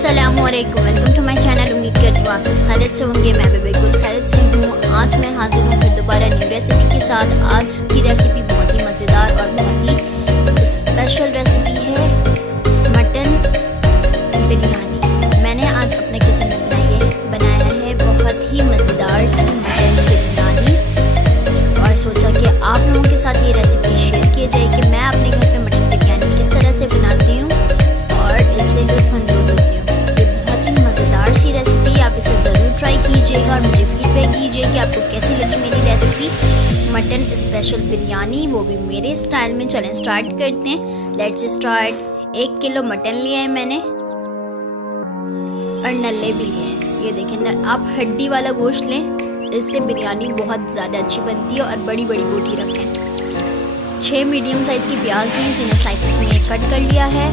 अस्सलामुअलैकुम, welcome to my channel. उम्मीद करती हूँ आप सब खैरियत से होंगे। मैं भी बिल्कुल खैरियत से हूँ। आज मैं हाजिर हूँ फिर दोबारा न्यू रेसिपी के साथ। आज की रेसिपी बहुत ही मज़ेदार और बहुत ही स्पेशल रेसिपी है, मटन बिरयानी। मैंने आज अपने किचन में बनाया है बहुत ही मज़ेदार सी मटन बिरयानी और सोचा कि आप लोगों के साथ ये रेसिपी शेयर की जाए कि मैं अपने घर पे मटन बिरयानी किस तरह से बनाती हूँ और इससे लुत्फ़अंदोज़ होती हूँ। मज़ेदार सी रेसिपी, आप इसे ज़रूर ट्राई कीजिएगा और मुझे फीडबैक दीजिए कि आपको कैसी लगी मेरी रेसिपी मटन स्पेशल बिरयानी, वो भी मेरे स्टाइल में। चलें स्टार्ट करते हैं, लेट्स स्टार्ट। 1 किलो मटन लिया है मैंने और नल्ले भी लिए हैं। ये देखें, आप हड्डी वाला गोश्त लें, इससे बिरयानी बहुत ज़्यादा अच्छी बनती है। और बड़ी बड़ी बोटी रखें। 6 मीडियम साइज़ की प्याज ली जिन्हें स्लाइसेस में कट कर लिया है।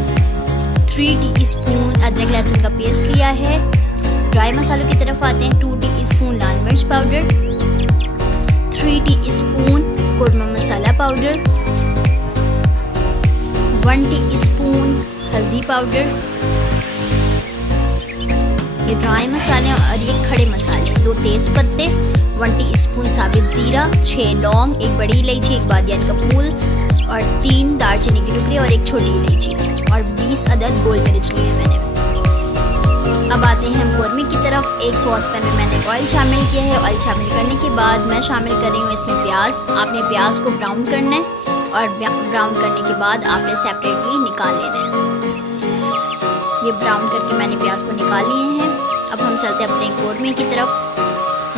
3 टीस्पून अदरक लहसुन का पेस्ट लिया है। ड्राई मसालों की तरफ आते हैं। 2 टीस्पून लाल मिर्च पाउडर, 3 टीस्पून कुरमा मसाला पाउडर, 1 टीस्पून हल्दी पाउडर। ये ड्राई मसाले और ये खड़े मसाले। 2 तेज़ पत्ते, 1 टीस्पून साबित ज़ीरा, 6 लौंग, 1 बड़ी इलायची, 1 बादियान का फूल और 3 दालचीनी के टुकड़े और 1 छोटी इलायची और 20 अदद गोल मिर्च लिए हैं मैंने। अब आते हैं हम कौरमे की तरफ। एक सॉस पैन में मैंने ऑयल शामिल किया है। ऑयल शामिल करने के बाद मैं शामिल कर रही हूँ इसमें प्याज। आपने प्याज को ब्राउन करना है और ब्राउन करने के बाद आपने सेपरेटली निकाल लेना है। ये ब्राउन करके मैंने प्याज को निकाल लिए हैं। अब हम चलते हैं अपने कौरमे की तरफ।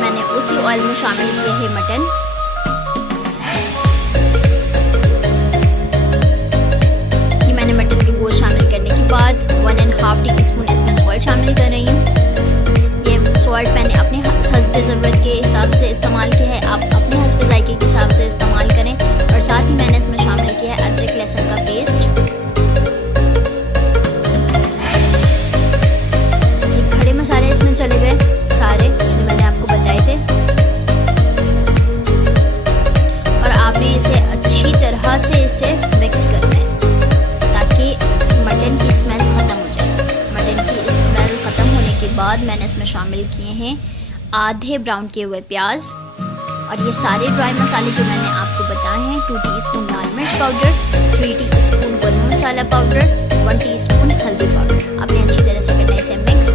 मैंने उसी ऑयल में शामिल किया है मटन। मटन के गोश्त शामिल करने के बाद 1.5 टीस्पून इसमें सॉल्ट शामिल कर रही हूँ। ये सॉल्ट मैंने अपने हस्ब ज़रूरत के हिसाब से इस्तेमाल किया है, आप अपने हस्ब जायके के हिसाब से इस्तेमाल करें। और साथ ही मैंने इसमें शामिल किया है अदरक लहसुन का पेस्ट। ये खड़े मसाले इसमें चले गए सारे जो मैंने आपको बताए थे। और आपने इसे अच्छी तरह से इसे मिक्स करना है ताकि मटन की स्मेल ख़त्म हो जाए। मटन की स्मेल ख़त्म होने के बाद मैंने इसमें शामिल किए हैं आधे ब्राउन किए हुए प्याज और ये सारे ड्राई मसाले जो मैंने आपको बताए हैं। 2 टीस्पून लाल मिर्च पाउडर, 3 टीस्पून गरम मसाला पाउडर, 1 टीस्पून हल्दी पाउडर। आपने अच्छी तरह से करना है इसे मिक्स।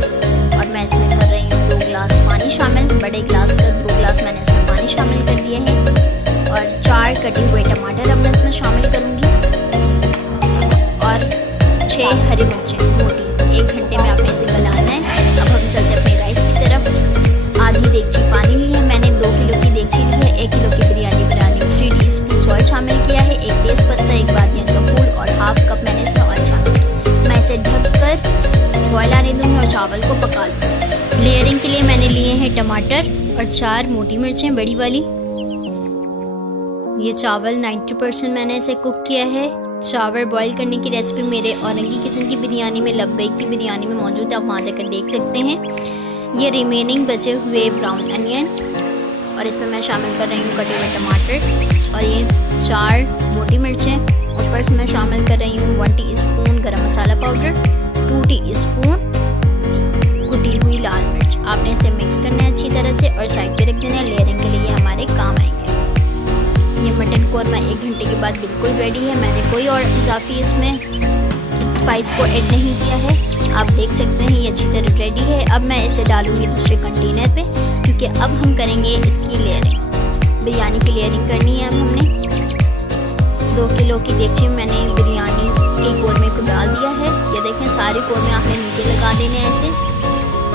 और मैं इसमें कर रही हूँ 2 गिलास पानी शामिल। बड़े गिलास का 2 गिलास मैंने इसमें पानी शामिल कर दिया है। और 4 कटे हुए टमाटर अब मैं इसमें शामिल करूँगी और 6 हरी मिर्चें मोटी। 1 घंटे में आपने इसे गलाना है। अब हम चलते हैं अपने राइस की तरफ। आधी देगची पानी ली है मैंने। 2 किलो की देगची ली है। 1 किलो की बिरयानी बनानी। 3 टीस्पून सॉल्ट शामिल किया है। 1 तेज़ पत्ता, 1 बादियान का फूल और ½ कप मैंने इसमें ऑयल शामिल किया। मैं इसे ढककर बॉयल आने दूँगी और चावल को पका लूँगी। लेयरिंग के लिए मैंने लिए हैं टमाटर और 4 मोटी मिर्चें बड़ी वाली। ये चावल 90% मैंने इसे कुक किया है। चावल बॉईल करने की रेसिपी मेरे औरंगी किचन की बिरयानी में, लब्बैक की बिरयानी में मौजूद है, आप वहाँ जाकर देख सकते हैं। ये रिमेनिंग बचे हुए ब्राउन अनियन और इसमें मैं शामिल कर रही हूँ कटे हुए टमाटर और ये 4 मोटी मिर्चें। ऊपर से मैं शामिल कर रही हूँ 1 टीस्पून गरम मसाला पाउडर, 2 टीस्पून कुटी हुई लाल मिर्च। आपने इसे मिक्स करना है अच्छी तरह से और साइड पे रख देना है। लेयरिंग के लिए हमारे काम आएंगे। ये मटन कौरमा 1 घंटे के बाद बिल्कुल रेडी है। मैंने कोई और इजाफी इसमें स्पाइस को ऐड नहीं किया है। आप देख सकते हैं ये अच्छी तरह रेडी है। अब मैं इसे डालूंगी दूसरे कंटेनर पे क्योंकि अब हम करेंगे इसकी लेयरिंग। बिरयानी की लेयरिंग करनी है। अब हमने 2 किलो की देगची में मैंने बिरयानी के कौरमे को डाल दिया है। ये देखें सारे कौरमे आपने नीचे लगा देने हैं ऐसे।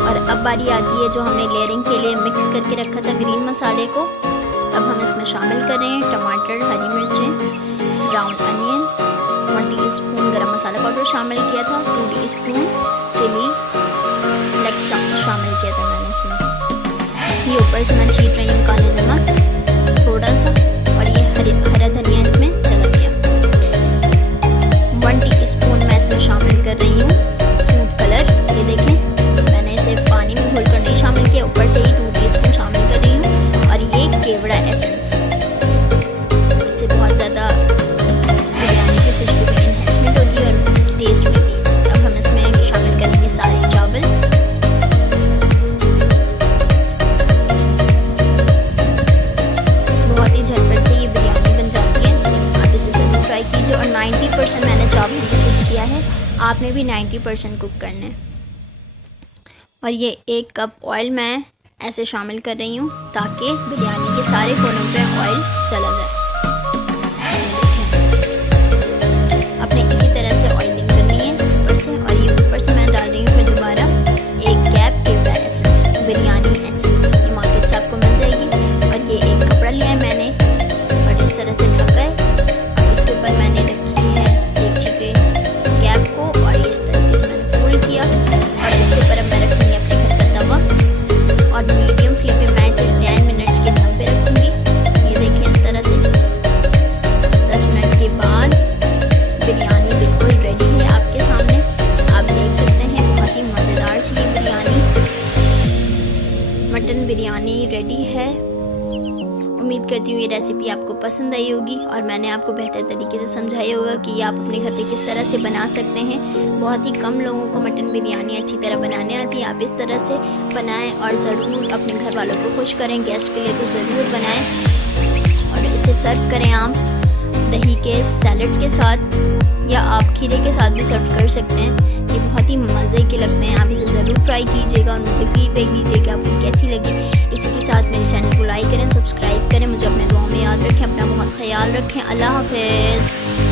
और अब बारी आती है जो हमने लेयरिंग के लिए मिक्स करके रखा था ग्रीन मसाले को। अब हम इसमें शामिल करें टमाटर, हरी मिर्चें, ब्राउन अनियन, 1 टीस्पून गरम मसाला पाउडर शामिल किया था, 2 टीस्पून चिली फ्लेक्स शामिल किया था मैंने इसमें। ये ऊपर से मैं छीट रही हूँ काला नमक थोड़ा सा और ये हरा धनिया इसमें चला गया। 1 टीस्पून मैं इसमें शामिल कर रही हूँ फूड कलर। ये देखें मैंने इसे पानी में घोल कर नहीं शामिल किया, ऊपर से ही 2 टीस्पून शामिल कर रही हूँ। और ये केवड़ा एसेंस, इससे बहुत ज़्यादा बिरयानी की खुशबू में इन्हेंसमेंट होती है और टेस्ट में भी। अब हम इसमें शामिल करेंगे सारे चावल। 90% मैंने चावल कुक किया है, आपने भी 90% कुक करना है। और ये 1 कप ऑयल मैं ऐसे शामिल कर रही हूँ ताकि बिरयानी के सारे कोनों पे ऑयल चला जाए। अपने इसी तरह से ऑयलिंग करनी है ऊपर से, और ये ऊपर से मैं डाल रही हूँ फिर दोबारा 1 कैप केवड़ा एसेंस, बिरयानी एसेंस, ये मार्केट से आपको मिल जाएगी। और ये एक कपड़ा लिया है मैंने और इस तरह से ढका है, और उसके ऊपर मैंने रखी है देगची के कैप को, और ये इस तरीके से मैंने फोल्ड किया, और इसके ऊपर अब मैं रखूँगी अपने घर का तवा, और मीडियम फ्लेम पे मैं इसे 10 मिनट्स के दम पे रखूँगी। ये देखें इस तरह से 10 मिनट के बाद बिरयानी बिल्कुल रेडी है आपके सामने, आप देख सकते हैं। बहुत ही मज़ेदार सी ये बिरयानी, मटन बिरयानी रेडी है। उम्मीद करती हूँ ये रेसिपी आपको पसंद आई होगी और मैंने आपको बेहतर तरीके से समझाया होगा कि ये आप अपने घर पे किस तरह से बना सकते हैं। बहुत ही कम लोगों को मटन बिरयानी अच्छी तरह बनाने आती है, आप इस तरह से बनाएं और ज़रूर अपने घर वालों को खुश करें। गेस्ट के लिए तो ज़रूर बनाएं और इसे सर्व करें आप दही के सैलड के साथ, या आप खीरे के साथ भी सर्व कर सकते हैं। ये बहुत ही मज़े के लगते हैं, आप इसे ज़रूर ट्राई कीजिएगा और मुझे फीडबैक दीजिए कि आपको कैसी लगी। इसी के साथ मेरे चैनल को लाइक करें, सब्सक्राइब करें, मुझे अपने दुआओं में याद रखें, अपना बहुत ख्याल रखें। अल्लाह हाफ़िज़।